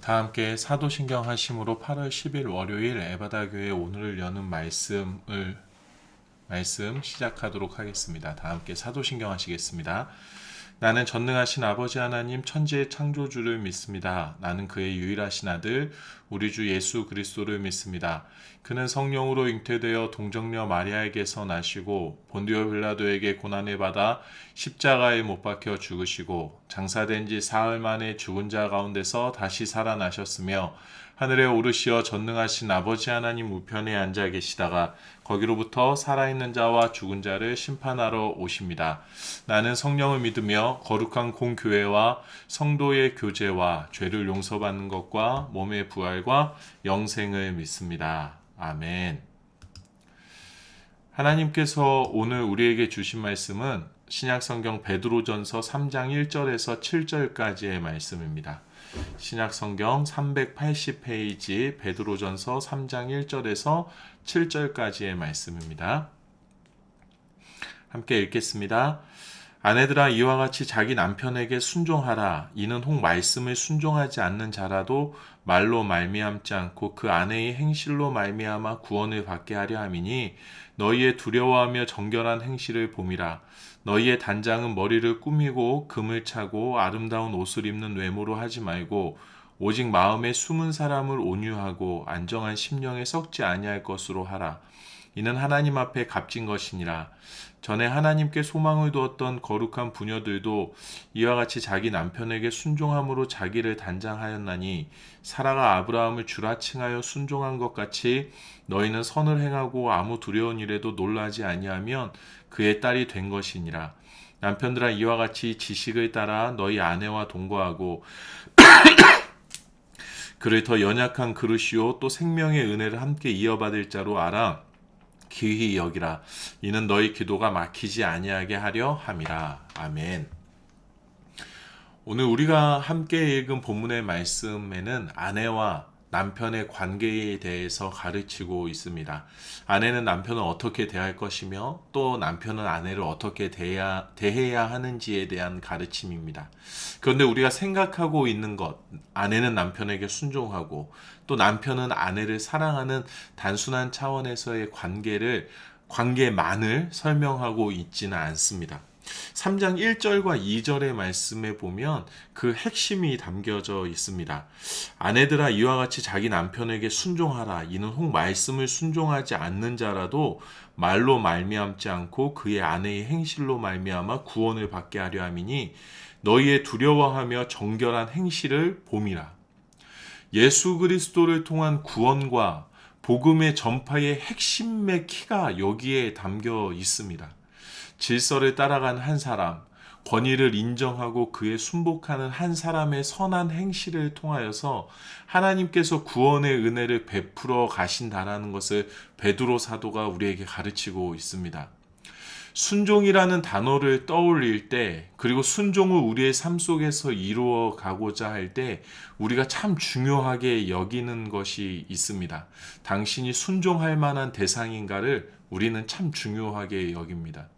다 함께 사도신경 하심으로 8월 10일 월요일 에바다 교회 오늘을 여는 말씀 시작하도록 하겠습니다. 다 함께 사도신경 하시겠습니다. 나는 전능하신 아버지 하나님 천지의 창조주를 믿습니다. 나는 그의 유일하신 아들 우리 주 예수 그리스도를 믿습니다. 그는 성령으로 잉태되어 동정녀 마리아에게서 나시고 본디오 빌라도에게 고난을 받아 십자가에 못 박혀 죽으시고 장사된 지 사흘 만에 죽은 자 가운데서 다시 살아나셨으며 하늘에 오르시어 전능하신 아버지 하나님 우편에 앉아 계시다가 거기로부터 살아있는 자와 죽은 자를 심판하러 오십니다. 나는 성령을 믿으며 거룩한 공교회와 성도의 교제와 죄를 용서받는 것과 몸의 부활과 영생을 믿습니다. 아멘. 하나님께서 오늘 우리에게 주신 말씀은 신약성경 베드로전서 3장 1절에서 7절까지의 말씀입니다. 신약성경 380페이지 베드로전서 3장 1절에서 7절까지의 말씀입니다. 함께 읽겠습니다. 아내들아 이와 같이 자기 남편에게 순종하라. 이는 혹 말씀을 순종하지 않는 자라도 말로 말미암지 않고 그 아내의 행실로 말미암아 구원을 받게 하려 함이니 너희의 두려워하며 정결한 행실을 봄이라. 너희의 단장은 머리를 꾸미고 금을 차고 아름다운 옷을 입는 외모로 하지 말고 오직 마음에 숨은 사람을 온유하고 안정한 심령에 썩지 아니할 것으로 하라. 이는 하나님 앞에 값진 것이니라. 전에 하나님께 소망을 두었던 거룩한 부녀들도 이와 같이 자기 남편에게 순종함으로 자기를 단장하였나니 사라가 아브라함을 주라 칭하여 순종한 것 같이 너희는 선을 행하고 아무 두려운 일에도 놀라지 아니하면 그의 딸이 된 것이니라. 남편들아 이와 같이 지식을 따라 너희 아내와 동거하고 그를 더 연약한 그릇이요 또 생명의 은혜를 함께 이어받을 자로 알아 기히 여기라. 이는 너희 기도가 막히지 아니하게 하려 함이라. 아멘. 오늘 우리가 함께 읽은 본문의 말씀에는 아내와 남편의 관계에 대해서 가르치고 있습니다. 아내는 남편을 어떻게 대할 것이며 또 남편은 아내를 어떻게 대해야 하는지에 대한 가르침입니다. 그런데 우리가 생각하고 있는 것, 아내는 남편에게 순종하고 또 남편은 아내를 사랑하는 단순한 차원에서의 관계만을 설명하고 있지는 않습니다. 3장 1절과 2절의 말씀에 보면 그 핵심이 담겨져 있습니다. 아내들아 이와 같이 자기 남편에게 순종하라. 이는 혹 말씀을 순종하지 않는 자라도 말로 말미암지 않고 그의 아내의 행실로 말미암아 구원을 받게 하려 함이니 너희의 두려워하며 정결한 행실을 봄이라. 예수 그리스도를 통한 구원과 복음의 전파의 핵심의 키가 여기에 담겨 있습니다. 질서를 따라간 한 사람, 권위를 인정하고 그에 순복하는 한 사람의 선한 행실을 통하여서 하나님께서 구원의 은혜를 베풀어 가신다라는 것을 베드로 사도가 우리에게 가르치고 있습니다. 순종이라는 단어를 떠올릴 때, 그리고 순종을 우리의 삶 속에서 이루어 가고자 할 때, 우리가 참 중요하게 여기는 것이 있습니다. 당신이 순종할 만한 대상인가를 우리는 참 중요하게 여깁니다.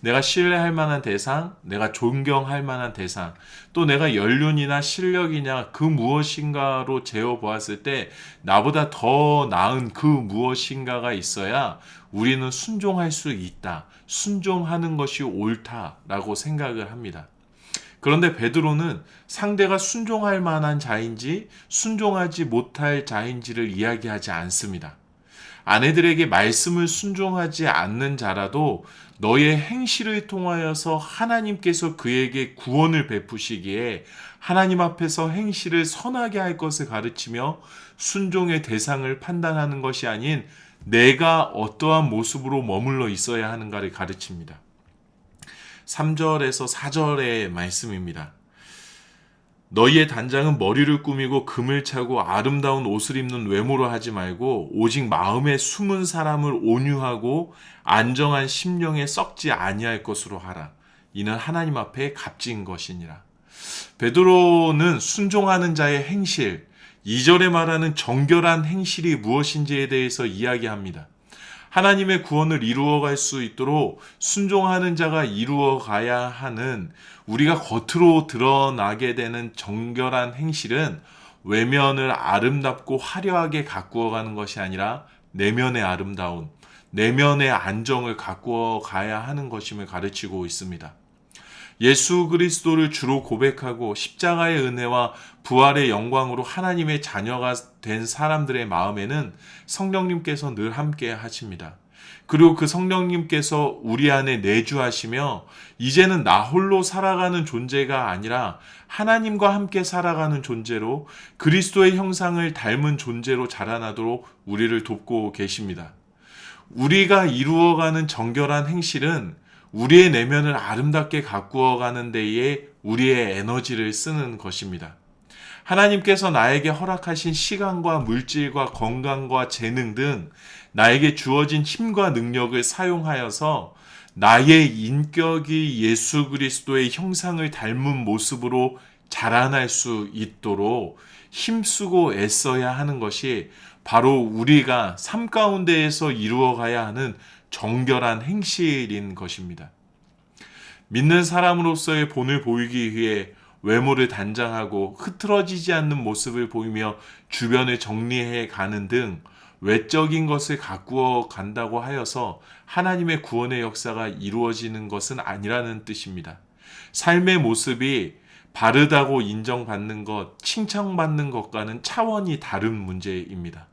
내가 신뢰할 만한 대상, 내가 존경할 만한 대상, 또 내가 연륜이나 실력이냐 그 무엇인가로 재어 보았을 때 나보다 더 나은 그 무엇인가가 있어야 우리는 순종할 수 있다. 순종하는 것이 옳다라고 생각을 합니다. 그런데 베드로는 상대가 순종할 만한 자인지 순종하지 못할 자인지를 이야기하지 않습니다. 아내들에게 말씀을 순종하지 않는 자라도 너의 행실을 통하여서 하나님께서 그에게 구원을 베푸시기에 하나님 앞에서 행실을 선하게 할 것을 가르치며 순종의 대상을 판단하는 것이 아닌 내가 어떠한 모습으로 머물러 있어야 하는가를 가르칩니다. 3절에서 4절의 말씀입니다. 너희의 단장은 머리를 꾸미고 금을 차고 아름다운 옷을 입는 외모로 하지 말고 오직 마음에 숨은 사람을 온유하고 안정한 심령에 썩지 아니할 것으로 하라. 이는 하나님 앞에 값진 것이니라. 베드로는 순종하는 자의 행실, 2절에 말하는 정결한 행실이 무엇인지에 대해서 이야기합니다. 하나님의 구원을 이루어갈 수 있도록 순종하는 자가 이루어가야 하는 우리가 겉으로 드러나게 되는 정결한 행실은 외면을 아름답고 화려하게 가꾸어 가는 것이 아니라 내면의 아름다움, 내면의 안정을 가꾸어 가야 하는 것임을 가르치고 있습니다. 예수 그리스도를 주로 고백하고 십자가의 은혜와 부활의 영광으로 하나님의 자녀가 된 사람들의 마음에는 성령님께서 늘 함께 하십니다. 그리고 그 성령님께서 우리 안에 내주하시며 이제는 나 홀로 살아가는 존재가 아니라 하나님과 함께 살아가는 존재로 그리스도의 형상을 닮은 존재로 자라나도록 우리를 돕고 계십니다. 우리가 이루어가는 정결한 행실은 우리의 내면을 아름답게 가꾸어가는 데에 우리의 에너지를 쓰는 것입니다. 하나님께서 나에게 허락하신 시간과 물질과 건강과 재능 등 나에게 주어진 힘과 능력을 사용하여서 나의 인격이 예수 그리스도의 형상을 닮은 모습으로 자라날 수 있도록 힘쓰고 애써야 하는 것이 바로 우리가 삶 가운데에서 이루어가야 하는 정결한 행실인 것입니다. 믿는 사람으로서의 본을 보이기 위해 외모를 단장하고 흐트러지지 않는 모습을 보이며 주변을 정리해 가는 등 외적인 것을 가꾸어 간다고 하여서 하나님의 구원의 역사가 이루어지는 것은 아니라는 뜻입니다. 삶의 모습이 바르다고 인정받는 것, 칭찬받는 것과는 차원이 다른 문제입니다.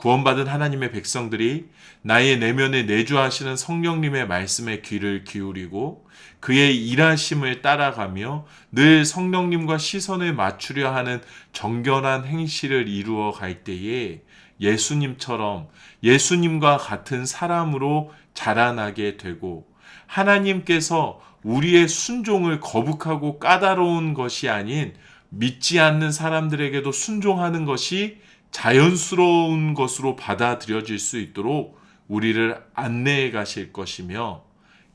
구원받은 하나님의 백성들이 나의 내면에 내주하시는 성령님의 말씀에 귀를 기울이고 그의 일하심을 따라가며 늘 성령님과 시선을 맞추려 하는 정결한 행실을 이루어 갈 때에 예수님처럼 예수님과 같은 사람으로 자라나게 되고 하나님께서 우리의 순종을 거북하고 까다로운 것이 아닌 믿지 않는 사람들에게도 순종하는 것이 자연스러운 것으로 받아들여질 수 있도록 우리를 안내해 가실 것이며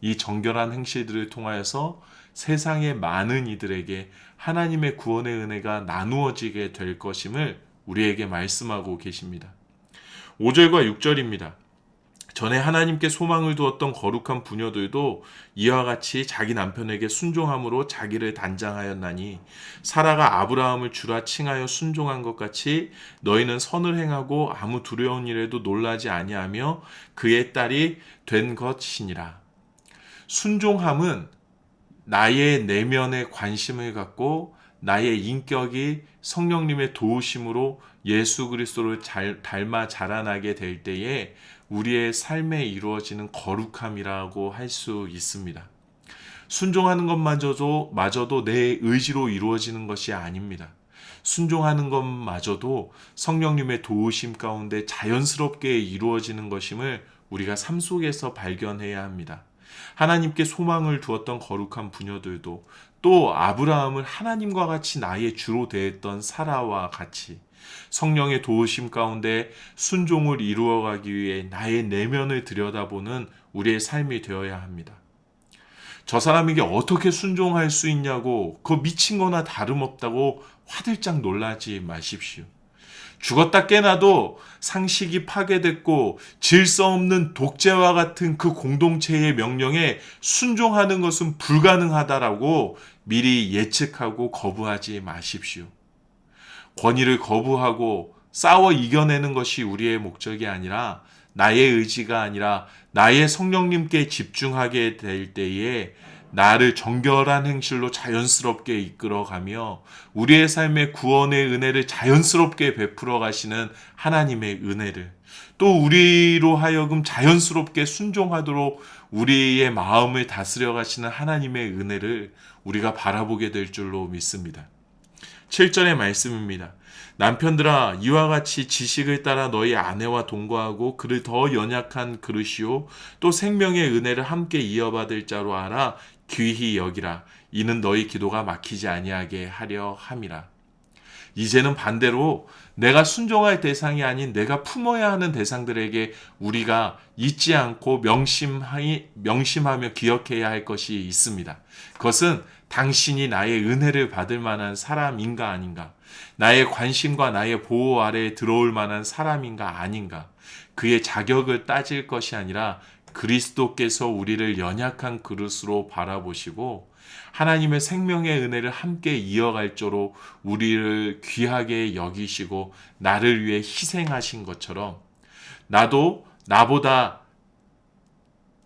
이 정결한 행실들을 통하여서 세상의 많은 이들에게 하나님의 구원의 은혜가 나누어지게 될 것임을 우리에게 말씀하고 계십니다. 5절과 6절입니다. 전에 하나님께 소망을 두었던 거룩한 부녀들도 이와 같이 자기 남편에게 순종함으로 자기를 단장하였나니 사라가 아브라함을 주라 칭하여 순종한 것 같이 너희는 선을 행하고 아무 두려운 일에도 놀라지 아니하며 그의 딸이 된 것이니라. 순종함은 나의 내면에 관심을 갖고 나의 인격이 성령님의 도우심으로 예수 그리스도를 닮아 자라나게 될 때에 우리의 삶에 이루어지는 거룩함이라고 할 수 있습니다. 순종하는 것마저도 내 의지로 이루어지는 것이 아닙니다. 순종하는 것마저도 성령님의 도우심 가운데 자연스럽게 이루어지는 것임을 우리가 삶 속에서 발견해야 합니다. 하나님께 소망을 두었던 거룩한 부녀들도 또 아브라함을 하나님과 같이 나의 주로 대했던 사라와 같이 성령의 도우심 가운데 순종을 이루어가기 위해 나의 내면을 들여다보는 우리의 삶이 되어야 합니다. 저 사람에게 어떻게 순종할 수 있냐고 그거 미친 거나 다름없다고 화들짝 놀라지 마십시오. 죽었다 깨나도 상식이 파괴됐고 질서 없는 독재와 같은 그 공동체의 명령에 순종하는 것은 불가능하다라고 미리 예측하고 거부하지 마십시오. 권위를 거부하고 싸워 이겨내는 것이 우리의 목적이 아니라 나의 의지가 아니라 나의 성령님께 집중하게 될 때에 나를 정결한 행실로 자연스럽게 이끌어가며 우리의 삶의 구원의 은혜를 자연스럽게 베풀어 가시는 하나님의 은혜를 또 우리로 하여금 자연스럽게 순종하도록 우리의 마음을 다스려 가시는 하나님의 은혜를 우리가 바라보게 될 줄로 믿습니다. 7절의 말씀입니다. 남편들아 이와 같이 지식을 따라 너희 아내와 동거하고 그를 더 연약한 그릇이요 또 생명의 은혜를 함께 이어받을 자로 알아 귀히 여기라. 이는 너희 기도가 막히지 아니하게 하려 함이라. 이제는 반대로 내가 순종할 대상이 아닌 내가 품어야 하는 대상들에게 우리가 잊지 않고 명심하며 기억해야 할 것이 있습니다. 그것은 당신이 나의 은혜를 받을 만한 사람인가 아닌가, 나의 관심과 나의 보호 아래에 들어올 만한 사람인가 아닌가, 그의 자격을 따질 것이 아니라 그리스도께서 우리를 연약한 그릇으로 바라보시고 하나님의 생명의 은혜를 함께 이어갈 조로 우리를 귀하게 여기시고 나를 위해 희생하신 것처럼 나도 나보다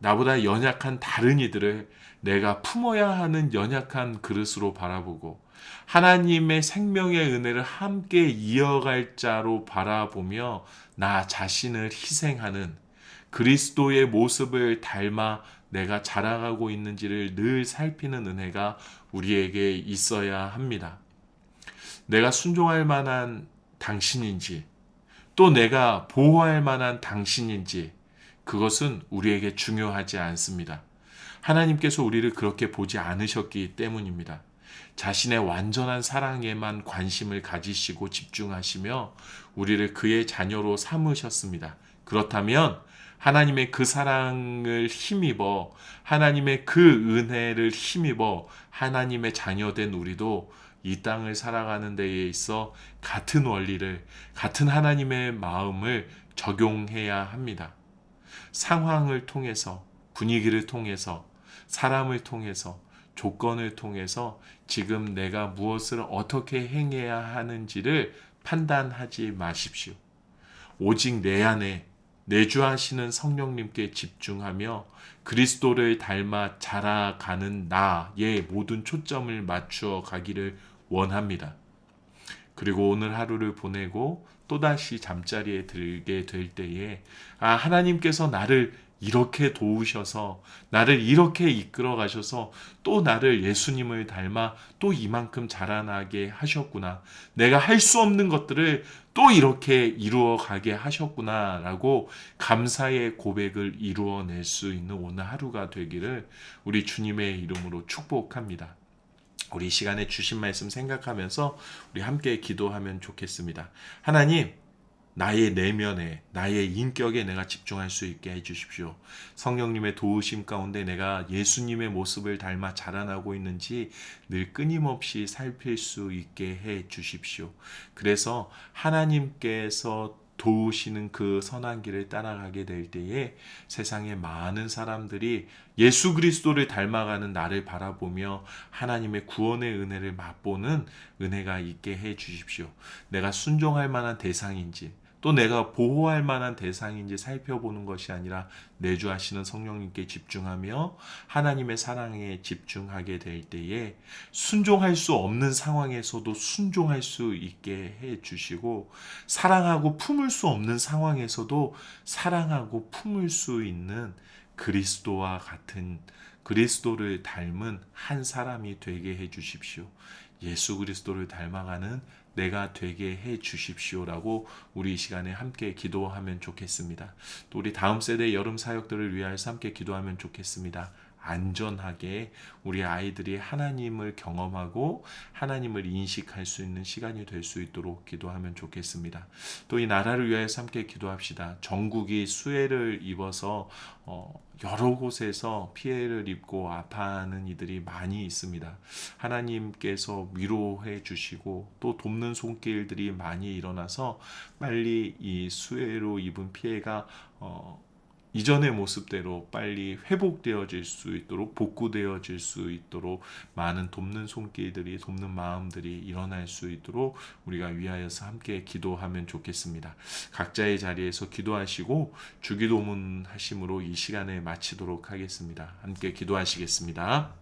연약한 다른 이들을 내가 품어야 하는 연약한 그릇으로 바라보고 하나님의 생명의 은혜를 함께 이어갈 자로 바라보며 나 자신을 희생하는 그리스도의 모습을 닮아 내가 자라가고 있는지를 늘 살피는 은혜가 우리에게 있어야 합니다. 내가 순종할 만한 당신인지 또 내가 보호할 만한 당신인지 그것은 우리에게 중요하지 않습니다. 하나님께서 우리를 그렇게 보지 않으셨기 때문입니다. 자신의 완전한 사랑에만 관심을 가지시고 집중하시며 우리를 그의 자녀로 삼으셨습니다. 그렇다면 하나님의 그 사랑을 힘입어 하나님의 그 은혜를 힘입어 하나님의 자녀된 우리도 이 땅을 살아가는 데에 있어 같은 원리를 같은 하나님의 마음을 적용해야 합니다. 상황을 통해서 분위기를 통해서 사람을 통해서 조건을 통해서 지금 내가 무엇을 어떻게 행해야 하는지를 판단하지 마십시오. 오직 내 안에 내주하시는 성령님께 집중하며 그리스도를 닮아 자라가는 나의 모든 초점을 맞추어 가기를 원합니다. 그리고 오늘 하루를 보내고 또다시 잠자리에 들게 될 때에 하나님께서 나를 이렇게 도우셔서 나를 이렇게 이끌어 가셔서 또 나를 예수님을 닮아 또 이만큼 자라나게 하셨구나. 내가 할 수 없는 것들을 또 이렇게 이루어 가게 하셨구나 라고 감사의 고백을 이루어낼 수 있는 오늘 하루가 되기를 우리 주님의 이름으로 축복합니다. 우리 이 시간에 주신 말씀 생각하면서 우리 함께 기도하면 좋겠습니다. 하나님, 나의 내면에, 나의 인격에 내가 집중할 수 있게 해주십시오. 성령님의 도우심 가운데 내가 예수님의 모습을 닮아 자라나고 있는지 늘 끊임없이 살필 수 있게 해주십시오. 그래서 하나님께서 도우시는 그 선한 길을 따라가게 될 때에 세상의 많은 사람들이 예수 그리스도를 닮아가는 나를 바라보며 하나님의 구원의 은혜를 맛보는 은혜가 있게 해 주십시오. 내가 순종할 만한 대상인지 또 내가 보호할 만한 대상인지 살펴보는 것이 아니라 내주하시는 성령님께 집중하며 하나님의 사랑에 집중하게 될 때에 순종할 수 없는 상황에서도 순종할 수 있게 해 주시고 사랑하고 품을 수 없는 상황에서도 사랑하고 품을 수 있는 그리스도와 같은 그리스도를 닮은 한 사람이 되게 해 주십시오. 예수 그리스도를 닮아가는 내가 되게 해 주십시오라고 우리 이 시간에 함께 기도하면 좋겠습니다. 또 우리 다음 세대 여름 사역들을 위하여서 함께 기도하면 좋겠습니다. 안전하게 우리 아이들이 하나님을 경험하고 하나님을 인식할 수 있는 시간이 될 수 있도록 기도하면 좋겠습니다. 또 이 나라를 위하여서 함께 기도합시다. 전국이 수해를 입어서 여러 곳에서 피해를 입고 아파하는 이들이 많이 있습니다. 하나님께서 위로해 주시고 또 돕는 손길들이 많이 일어나서 빨리 이 수해로 입은 피해가 이전의 모습대로 빨리 회복되어질 수 있도록 복구되어질 수 있도록 많은 돕는 손길들이 돕는 마음들이 일어날 수 있도록 우리가 위하여서 함께 기도하면 좋겠습니다. 각자의 자리에서 기도하시고 주기도문 하심으로 이 시간을 마치도록 하겠습니다. 함께 기도하시겠습니다.